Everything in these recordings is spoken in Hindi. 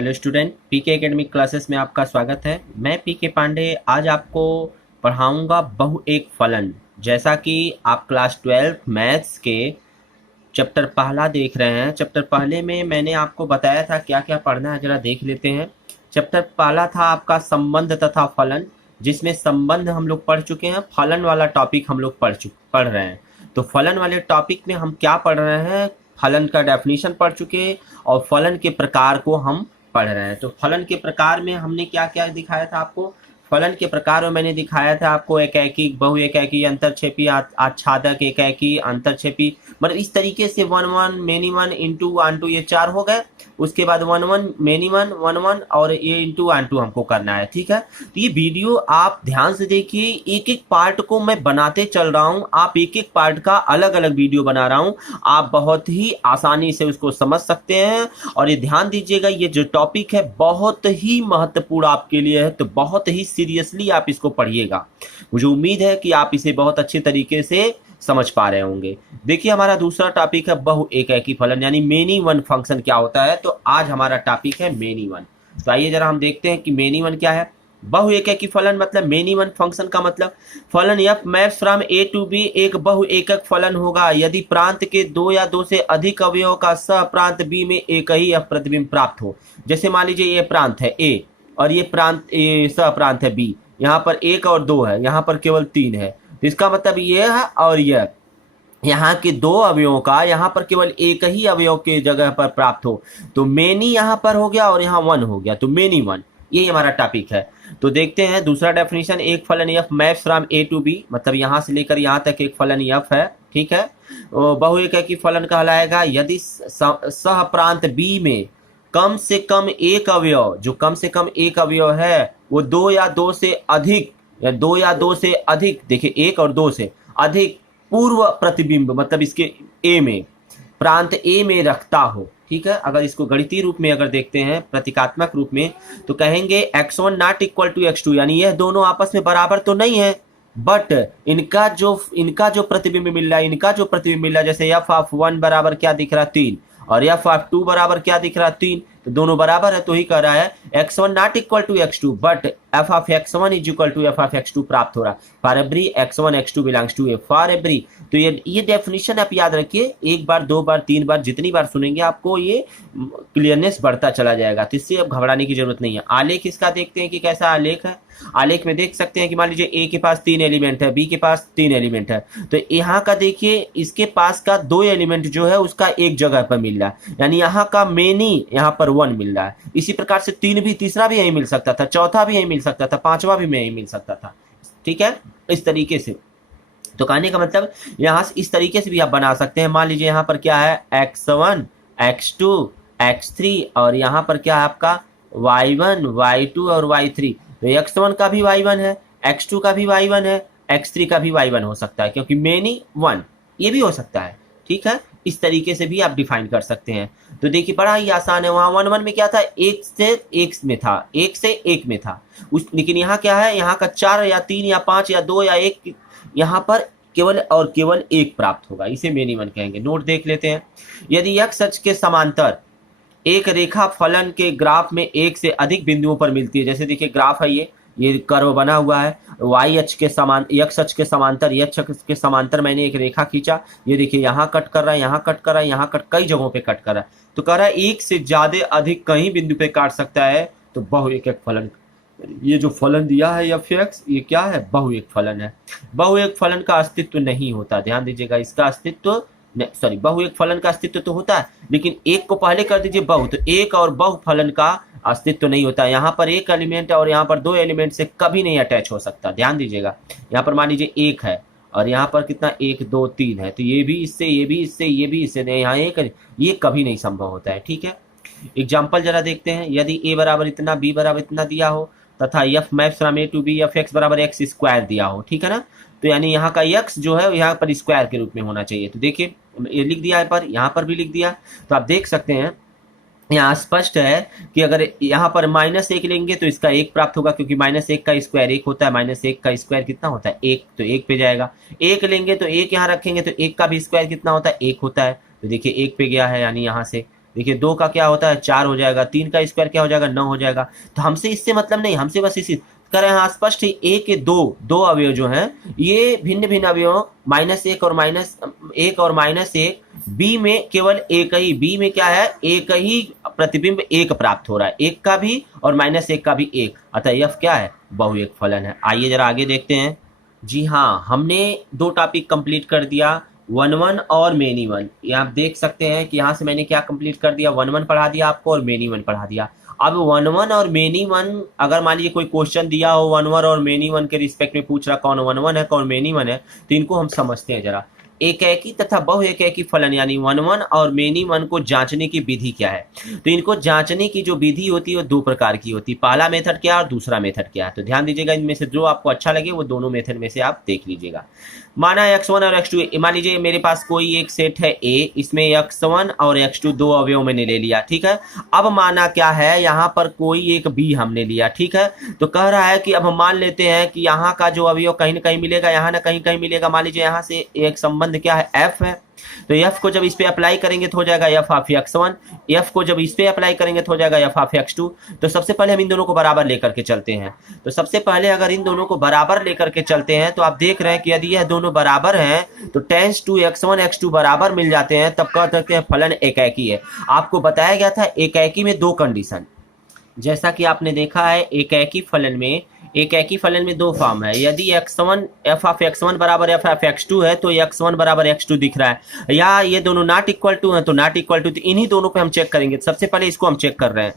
हेलो स्टूडेंट, पीके एकेडमिक क्लासेस में आपका स्वागत है। मैं पीके पांडे आज आपको पढ़ाऊंगा बहु एक फलन। जैसा कि आप क्लास 12 मैथ्स के चैप्टर पहला देख रहे हैं। चैप्टर पहले में मैंने आपको बताया था क्या क्या पढ़ना है, जरा देख लेते हैं। चैप्टर पहला था आपका संबंध तथा फलन, जिसमें संबंध हम लोग पढ़ चुके हैं। फलन वाला टॉपिक हम लोग पढ़ रहे हैं। तो फलन वाले टॉपिक में हम क्या पढ़ रहे हैं, फलन का डेफिनेशन पढ़ चुके हैं और फलन के प्रकार को हम पढ़ रहे हैं। तो फलन के प्रकार में हमने क्या क्या दिखाया था आपको। फलन के प्रकार में मैंने दिखाया था आपको एकैकी, बहु एकैकी, अंतरक्षेपी, आच्छादक, एकैकी, अंतरक्षेपी, मतलब इस तरीके से one one, many one, into one two, ये चार हो गए। उसके बाद one one, many one, one one और ये इंटू वन टू हमको करना है। ठीक है, तो ये वीडियो आप ध्यान से देखिए। एक एक पार्ट को मैं बनाते चल रहा हूँ, आप एक एक पार्ट का अलग अलग वीडियो बना रहा हूँ। आप बहुत ही आसानी से उसको समझ सकते हैं। और ये ध्यान दीजिएगा, ये जो टॉपिक है बहुत ही महत्वपूर्ण आपके लिए है, तो बहुत ही सीरियसली आप इसको पढ़िएगा। मुझे उम्मीद है कि आप इसे बहुत अच्छे तरीके से समझ पा रहे होंगे। देखिए, हमारा दूसरा टॉपिक है बहु एकैकी फलन, यानी मेनी वन फंक्शन क्या होता है। तो आज हमारा टॉपिक है मेनी वन। तो आइए जरा हम देखते हैं कि मेनी वन क्या है। बहु एकैकी फलन मतलब मेनी वन फंक्शन का मतलब फलन f maps from A to B एक बहु एकक फलन होगा यदि प्रांत के दो या दो से अधिक अवयवों का सह प्रांत बी में एक ही एफ प्रतिबिंब प्राप्त हो। जैसे मान लीजिए ये प्रांत है ए और ये प्रांत सह प्रांत है बी। यहाँ पर एक और दो है, यहाँ पर केवल तीन है। तो इसका मतलब ये है और यह यहाँ के दो अवयवों का यहाँ पर केवल एक ही अवयव के जगह पर प्राप्त हो, तो मेनी यहाँ पर हो गया और यहाँ वन हो गया, तो मेनी वन। यही हमारा टॉपिक है। तो देखते हैं दूसरा डेफिनेशन। एक फलन f maps from A to B, मतलब यहाँ से लेकर यहाँ तक एक फलन एफ है। ठीक है, बहु एकैकी फलन कहलाएगा यदि सह प्रांत बी में कम से कम एक अवयव, जो कम से कम एक अवयव है वो दो या दो से अधिक, या दो या दो से अधिक, देखिए एक और दो से अधिक पूर्व प्रतिबिंब, मतलब इसके ए में, प्रांत ए में रखता हो। ठीक है, अगर इसको गणितीय रूप में अगर देखते हैं, प्रतीकात्मक रूप में, तो कहेंगे x1 not equal to x2, यानी यह दोनों आपस में बराबर तो नहीं है, बट इनका जो प्रतिबिंब मिल रहा है, जैसे एफ ऑफ 1 बराबर क्या दिख रहा है 3 और एफ ऑफ 2 बराबर क्या दिख रहा है 3, तो दोनों बराबर है। तो ही कह रहा है x1 not equal to x2 but f of x1 is equal to f of x2 प्राप्त हो रहा है। For every x1 x2 belongs to A, for every. तो ये डेफिनेशन आप याद रखिए, एक बार, दो बार, तीन बार, जितनी बार सुनेंगे आपको ये क्लियरनेस बढ़ता चला जाएगा। तो इससे अब घबराने की जरूरत नहीं है। आलेख इसका देखते हैं कि कैसा आलेख है। आलेख में देख सकते हैं कि मान लीजिए ए के पास 3 एलिमेंट है, बी के पास 3 एलिमेंट है, तो यहाँ का देखिए इसके पास का 2 एलिमेंट जो है उसका एक जगह पर मिल रहा है, यानी यहाँ का मेनी यहाँ पर 1 मिल रहा है। इसी प्रकार से तीसरा भी यही मिल सकता था, चौथा भी यही मिल सकता था, पांचवा भी यही मिल सकता था। ठीक है, इस तरीके से। तो कहने का मतलब यहाँ से इस तरीके से भी आप बना सकते हैं। मान लीजिए यहाँ पर क्या है x1 x2 x3 और यहाँ पर क्या है आपका y1 y2 और y3। तो x1 का भी y1 है, x2 का भी y1 है, x3 का भी y1 हो सकता है, क्योंकि मेनी 1 ये भी हो सकता है। ठीक है, इस तरीके से भी आप डिफाइन कर सकते हैं। तो देखिए बड़ा ही आसान है। वहाँ 1 1 में क्या था, एक से एक में था, एक से एक में था लेकिन यहाँ क्या है, यहाँ का 4 या 3 या 5 या 2 या 1, यहाँ पर केवल और केवल एक प्राप्त होगा। इसे मेनी वन कहेंगे। नोट देख लेते हैं। यदि x अक्ष के समांतर एक रेखा फलन के ग्राफ में एक से अधिक बिंदुओं पर मिलती है, जैसे देखिए ग्राफ है, ये कर्व बना हुआ है, y अक्ष के समांतर x अक्ष के समांतर मैंने एक रेखा खींचा, ये देखिए यहाँ कट कर रहा है, यहाँ कट कर रहा है, यहाँ कट, कई जगहों पे कट कर रहा है। तो कह रहा है एक से ज्यादा अधिक कहीं बिंदु पे काट सकता है, तो बहु एकक फलन। ये जो फलन दिया है f(x), ये क्या है, बहु एक फलन है। बहु एक फलन का अस्तित्व नहीं होता, ध्यान दीजिएगा, इसका अस्तित्व बहु एक फलन का अस्तित्व तो होता है, लेकिन एक को पहले कर दीजिए बहु, तो एक और बहु फलन का अस्तित्व नहीं होता। यहाँ पर एक एलिमेंट और यहाँ पर 2 एलिमेंट से कभी नहीं अटैच हो सकता। ध्यान दीजिएगा, यहाँ पर मान लीजिए एक है और यहाँ पर कितना 1 2 3 है, तो ये भी इससे, ये भी इससे, ये भी इससे, यहाँ एक, ये कभी नहीं संभव होता है। ठीक है, एग्जाम्पल जरा देखते हैं। यदि a बराबर इतना, b बराबर इतना दिया हो तथा f maps from a to b f(x) बराबर x स्क्वायर दिया हो, ठीक है ना, तो यानी यहाँ का x जो है यहाँ पर स्क्वायर के रूप में होना चाहिए। तो देखिए ये लिख दिया है, पर यहाँ पर भी लिख दिया। तो आप देख सकते हैं यहाँ स्पष्ट है कि अगर यहाँ पर -1 लेंगे तो इसका 1 प्राप्त होगा, क्योंकि -1 का स्क्वायर 1 होता है, -1 का स्क्वायर कितना होता है 1, तो 1 पे जाएगा। 1 लेंगे तो 1 यहाँ रखेंगे तो 1 का भी स्क्वायर कितना होता है 1 होता है, तो देखिए 1 पे गया है, यानी यहाँ से देखिए 2 का क्या होता है 4 हो जाएगा, 3 का स्क्वायर क्या हो जाएगा 9 हो जाएगा। तो हमसे इससे मतलब नहीं, हमसे बस इसी कह रहे हैं, हाँ स्पष्ट है ए के दो अवयव जो हैं ये भिन्न भिन्न अवयव -1 और -1 और -1, बी में केवल एक ही, बी में क्या है एक ही प्रतिबिंब एक प्राप्त हो रहा है, एक का भी और -1 का भी एक, अतः यफ क्या है बहुएक फलन है। आइए जरा आगे देखते हैं। जी हाँ, हमने 2 टॉपिक कंप्लीट कर दिया, वन वन और मेनी वन। ये आप देख सकते हैं कि यहाँ से मैंने क्या कंप्लीट कर दिया, वन वन पढ़ा दिया आपको और मेनी वन पढ़ा दिया। अब वन वन और मेनी वन अगर मान लीजिए कोई क्वेश्चन दिया हो वन वन और मेनी वन के रिस्पेक्ट में पूछ रहा कौन वन वन है कौन मेनी वन है, तो इनको हम समझते हैं जरा। एकेकी तथा बहुएकेकी फलन यानी वन वन और मेनी वन को जांचने की विधि क्या है। तो इनको जांचने की जो विधि होती है वो 2 प्रकार की होती है, पहला मेथड क्या है और दूसरा मेथड क्या है। तो ध्यान दीजिएगा, इनमें से जो आपको अच्छा लगे वो दोनों मेथड में से आप देख लीजिएगा। माना x1 और x2, मान लीजिए मेरे पास कोई एक सेट है A, इसमें x1 और x2 दो अवयव मैंने ले लिया, ठीक है। अब माना क्या है यहाँ पर कोई एक B हमने लिया, ठीक है। तो कह रहा है कि अब हम मान लेते हैं कि यहाँ का जो अवयव कहीं ना कहीं मिलेगा, यहाँ ना कहीं कहीं मिलेगा। मान लीजिए यहाँ से एक संबंध क्या है F है, तो एफ को जब इस पे अप्लाई करेंगे तो हो जाएगा एफ ऑफ x1, एफ को जब इस पे अप्लाई करेंगे तो हो जाएगा एफ ऑफ x2। तो सबसे पहले हम इन दोनों को बराबर लेकर के चलते हैं। तो सबसे पहले अगर इन दोनों को बराबर लेकर के चलते हैं तो आप देख रहे हैं कि यदि यह दोनों बराबर हैं तो टेंस टू x1 x2 बराबर मिल जाते हैं, तब कह सकते हैं फलन एकाकी है। आपको बताया गया था एकाकी में 2 कंडीशन, जैसा कि आपने देखा है एकाकी फलन में 2 फॉर्म है। यदि x1 f ऑफ x1 बराबर f ऑफ x2 है तो x1 बराबर x2 दिख रहा है, या ये दोनों नॉट इक्वल टू है तो नॉट इक्वल टू। तो इन्हीं दोनों पे हम चेक करेंगे। सबसे पहले इसको हम चेक कर रहे हैं,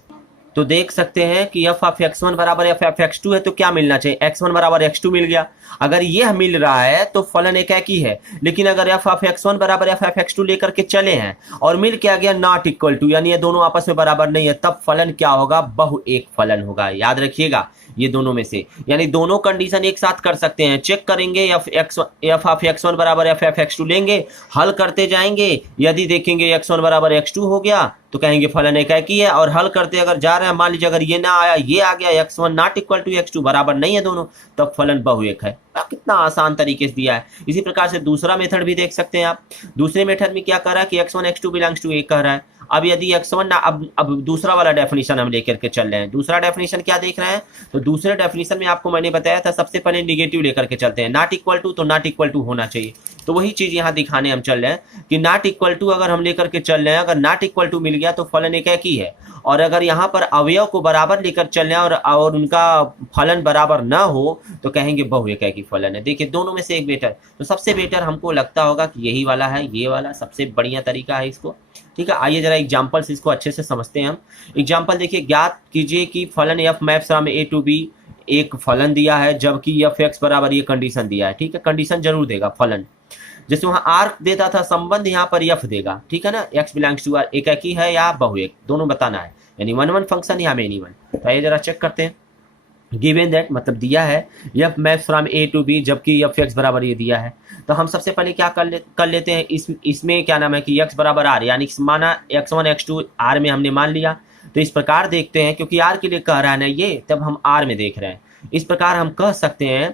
तो देख सकते हैं कि f ऑफ x1 बराबर f ऑफ x2 है, तो क्या मिलना चाहिए, x1 बराबर x2 मिल गया। अगर यह मिल रहा है तो फलन एकाकी है। लेकिन अगर f ऑफ x1 बराबर f ऑफ x2 लेकर के चले हैं और मिल क्या गया नॉट इक्वल टू, यानी ये दोनों आपस में बराबर नहीं है, तब फलन क्या होगा, बहुएक फलन होगा। याद रखिएगा ये दोनों में से, यानी दोनों कंडीशन एक साथ कर सकते हैं। चेक करेंगे f ऑफ x1 बराबर f ऑफ x2 लेंगे, हल करते जाएंगे, यदि देखेंगे x1 बराबर x2 हो गया तो कहेंगे फलन एकाकी है। और हल करते अगर जा रहे हैं, मान लीजिए अगर ये ना आया ये आ गया, x1 not equal to x2 बराबर नहीं है दोनों, तब फलन बहुएक है। कितना आसान तरीके से दिया है। इसी प्रकार से दूसरा मेथड भी देख सकते हैं आप। दूसरे मेथड में क्या कर रहा है कि x1 x2 belongs to a कह रहा है। अब यदि x1 ना, अब दूसरा वाला डेफिनेशन हम लेकर के चल रहे हैं। दूसरा डेफिनेशन क्या देख रहे हैं, तो दूसरे डेफिनेशन में आपको मैंने बताया था सबसे पहले निगेटिव लेकर के चलते हैं। नॉट इक्वल टू तो नॉट इक्वल टू होना चाहिए, तो वही चीज यहाँ दिखाने हम चल रहे हैं कि नॉट इक्वल टू अगर हम लेकर के चल रहे हैं, अगर नॉट इक्वल टू मिल गया तो फलन एकाकी है। और अगर यहाँ पर अवयव को बराबर लेकर चल रहे हैं और उनका फलन बराबर ना हो तो कहेंगे बहुएकाकी फलन है। देखिए दोनों में से एक बेटर, तो सबसे बेटर हमको लगता होगा कि यही वाला है, ये वाला सबसे बढ़िया तरीका है इसको, ठीक है। आइए जरा एग्जांपल्स इसको अच्छे से समझते हैं हम। एग्जांपल देखिए, ज्ञात कीजिए कि फलन f maps from a to b, एक फलन दिया है जबकि f x बराबर ये कंडीशन दिया है, ठीक है। कंडीशन जरूर देगा फलन, जैसे वहां आर्क देता था संबंध, यहाँ पर f देगा, ठीक है ना। x बिलोंग्स टू r, एकाकी है या बहुएक दोनों बताना है, यानी वन वन फंक्शन या मेनी वन। तो आइए जरा चेक करते हैं। गिवन दैट मतलब दिया है f maps from a to b जबकि f x बराबर ये दिया है, तो हम सबसे पहले क्या कर लेते हैं, इसमें क्या नाम है कि x बराबर r, यानी माना x1 x2 r में हमने मान लिया। तो इस प्रकार देखते हैं, क्योंकि r के लिए कह रहा है ना ये, तब हम r में देख रहे हैं। इस प्रकार हम कह सकते हैं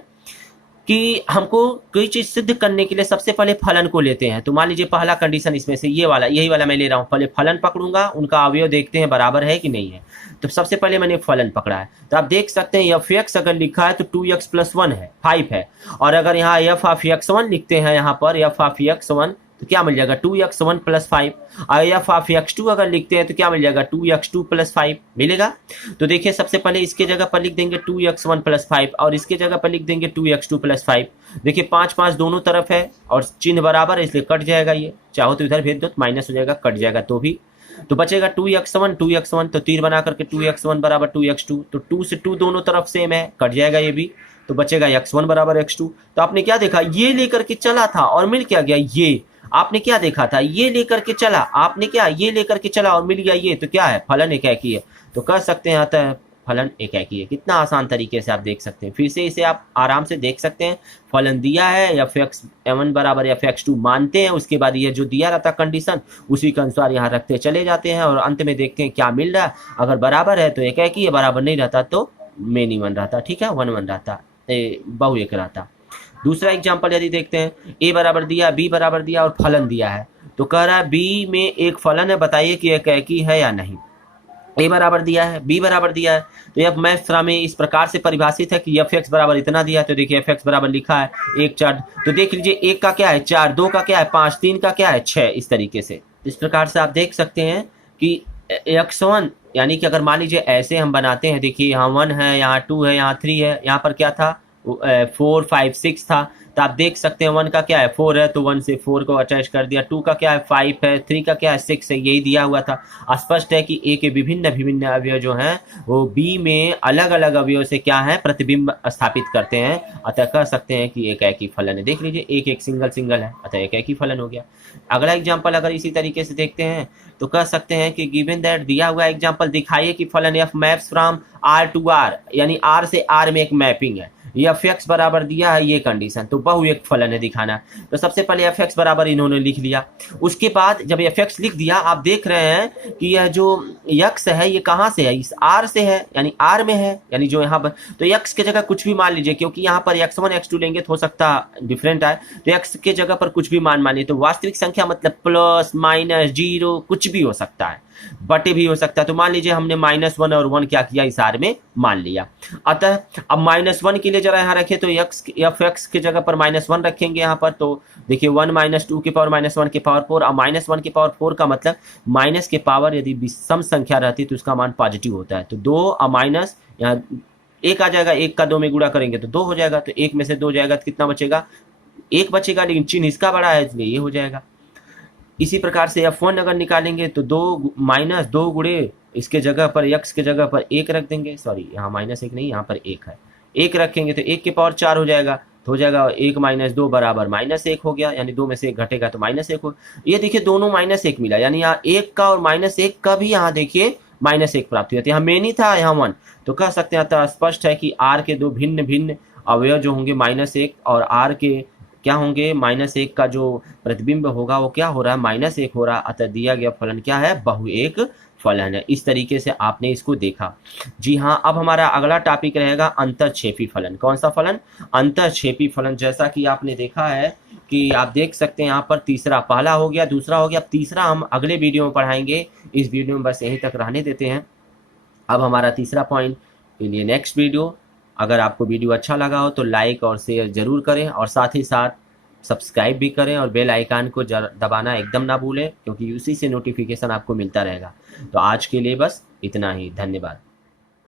कि हमको कोई चीज सिद्ध करने के लिए सबसे पहले फलन को लेते हैं। तो मान लीजिए पहला कंडीशन इसमें से ये वाला, यही वाला मैं ले रहा हूँ। पहले फलन पकड़ूंगा, उनका अवयव देखते हैं बराबर है कि नहीं है। तो सबसे पहले मैंने फलन पकड़ा है, तो आप देख सकते हैं एफ एक्स अगर लिखा है तो 2x + 1 है, 5 है। और अगर यहाँ एफ ऑफ x1 लिखते हैं, यहाँ पर एफ ऑफ x1 तो क्या मिल जाएगा 2x1 + 5। और एफ ऑफ x2 अगर लिखते हैं तो क्या मिल जाएगा 2x2 + 5 मिलेगा। तो देखिए सबसे पहले इसके जगह पर लिख देंगे 2x1 + 5 और इसके जगह पर लिख देंगे 2x2 + 5। देखिए 5 5 दोनों तरफ है और चिन्ह बराबर है, इसलिए कट जाएगा। ये चाहो तो इधर भेज दो तो माइनस हो जाएगा, कट जाएगा तो भी। तो बचेगा 2x1 तो तीर बना करके 2x1 बराबर 2x2, तो 2 से 2 दोनों तरफ सेम है, कट जाएगा ये भी। तो बचेगा x1 बराबर x2। तो आपने क्या देखा, ये लेकर के चला था और मिल क्या गया ये। आपने क्या देखा था, ये लेकर के चला, आपने क्या ये लेकर के चला और मिल गया ये, तो क्या है फलन एकाकी है। तो कह सकते हैं अतः फलन एकाकी है। कितना आसान तरीके से आप देख सकते हैं। फिर से इसे आप आराम से देख सकते हैं। फलन दिया है f(x1) बराबर f(x2) मानते हैं, उसके बाद ये जो दिया रहता कंडीशन उसी के अनुसार यहाँ रखते चले जाते हैं और अंत में देखते हैं क्या मिल रहा है। अगर बराबर है तो एकाकी है, बराबर नहीं रहता तो मेनी वन रहता, ठीक है, 1 1 रहता, बहुएक रहता। दूसरा एग्जाम्पल यदि देखते हैं, a बराबर दिया, b बराबर दिया और फलन दिया है, तो कह रहा है बी में एक फलन है, बताइए कि एकेकी है या नहीं। ए बराबर दिया है, बी बराबर दिया है, तो यह मैथ्स में इस प्रकार से परिभाषित है कि एफ एक्स बराबर इतना दिया है, तो देखिए एफ एक्स बराबर लिखा है 1 4, तो देख लीजिए 1 का क्या है 4, 2 का क्या है 5, 3 का क्या है 6, इस तरीके से। इस प्रकार से आप देख सकते हैं कि x1 यानी कि अगर मान लीजिए ऐसे हम बनाते हैं, देखिए यहाँ 1 है, यहाँ 2 है, यहाँ 3 है, यहाँ पर क्या था 4 5 6 था, तो आप देख सकते हैं 1 का क्या है 4 है, तो 1 से 4 को अटैच कर दिया, 2 का क्या है 5 है, 3 का क्या है 6 है, यही दिया हुआ था। स्पष्ट है कि ए के विभिन्न विभिन्न अवयव जो हैं वो बी में अलग अलग अवयव से क्या है प्रतिबिंब स्थापित करते हैं, अतः कह सकते हैं कि एक ही फलन है। देख लीजिए एक एक सिंगल सिंगल है, अतः एक ही फलन हो गया। अगला एग्जाम्पल अगर इसी तरीके से देखते हैं तो कह सकते हैं कि गिवन दैट दिया हुआ एग्जाम्पल दिखाइए कि फलन f maps from R to R, यानी आर से आर में एक मैपिंग है, एफ एक्स बराबर दिया है ये कंडीशन, तो बहु एक फलन है दिखाना। तो सबसे पहले एफ एक्स बराबर इन्होंने लिख लिया, उसके बाद जब एफ एक्स लिख दिया आप देख रहे हैं कि यह जो यक्स है ये कहाँ से है, इस आर से है, यानी आर में है, यानी जो यहाँ पर, तो यक्स के जगह कुछ भी मान लीजिए, क्योंकि यहाँ पर x1 x2 लेंगे तो हो सकता डिफरेंट आए, तो एक्स के जगह पर कुछ भी मान लीजिए, तो वास्तविक संख्या मतलब प्लस माइनस जीरो कुछ भी हो सकता है, बटे भी हो सकता है। तो मान लीजिए हमने -1 और 1 क्या किया इस आर में मान लिया, अतः अब -1 के लिए जरा यहाँ रखें तो एफ एक्स के जगह पर -1 रखेंगे यहाँ पर, तो देखिए 1 - 2 की पावर -1 की पावर 4, अब -1 की पावर 4 का मतलब माइनस के पावर यदि विषम संख्या रहती तो उसका मान पॉजिटिव होता है, तो 2 और माइनस यहाँ 1 आ जाएगा, 1 का 2 में गुणा करेंगे तो 2 हो जाएगा, तो 1 में से 2 जाएगा तो कितना बचेगा 1 बचेगा, लेकिन चिन्ह इसका बड़ा है इसलिए ये हो जाएगा। इसी प्रकार से f1 अगर निकालेंगे तो 2 गुणे इसके जगह पर x के जगह पर 1 रख देंगे, सॉरी यहाँ -1 नहीं यहाँ पर 1 है, 1 रखेंगे तो 1 की पावर 4 हो जाएगा, तो हो जाएगा 1 - 2 बराबर -1 हो गया, यानी 2 में से 1 घटेगा तो -1 हो। ये देखिए दोनों -1 मिला, यानी यहाँ 1 का और -1 का भी यहाँ देखिए -1 प्राप्त हुआ, यहाँ मेनी था यहाँ 1, तो कह सकते हैं अतः स्पष्ट है कि r के दो भिन्न भिन्न अवयव जो होंगे -1 और r के क्या होंगे -1 का जो प्रतिबिंब होगा वो क्या हो रहा है -1 हो रहा है, अतः दिया गया फलन क्या है बहु एक फलन है। इस तरीके से आपने इसको देखा। जी हाँ, अब हमारा अगला टॉपिक रहेगा अंतरक्षेपी फलन। कौन सा फलन? अंतरक्षेपी फलन। जैसा कि आपने देखा है कि आप देख सकते हैं यहाँ पर तीसरा, पहला हो गया, दूसरा हो गया, अब तीसरा हम अगले वीडियो में पढ़ाएंगे। इस वीडियो में बस यहीं तक रहने देते हैं। अब हमारा तीसरा पॉइंट के लिए नेक्स्ट वीडियो। अगर आपको वीडियो अच्छा लगा हो तो लाइक और शेयर जरूर करें, और साथ ही साथ सब्सक्राइब भी करें और बेल आइकन को दबाना एकदम ना भूलें, क्योंकि उसी से नोटिफिकेशन आपको मिलता रहेगा। तो आज के लिए बस इतना ही, धन्यवाद।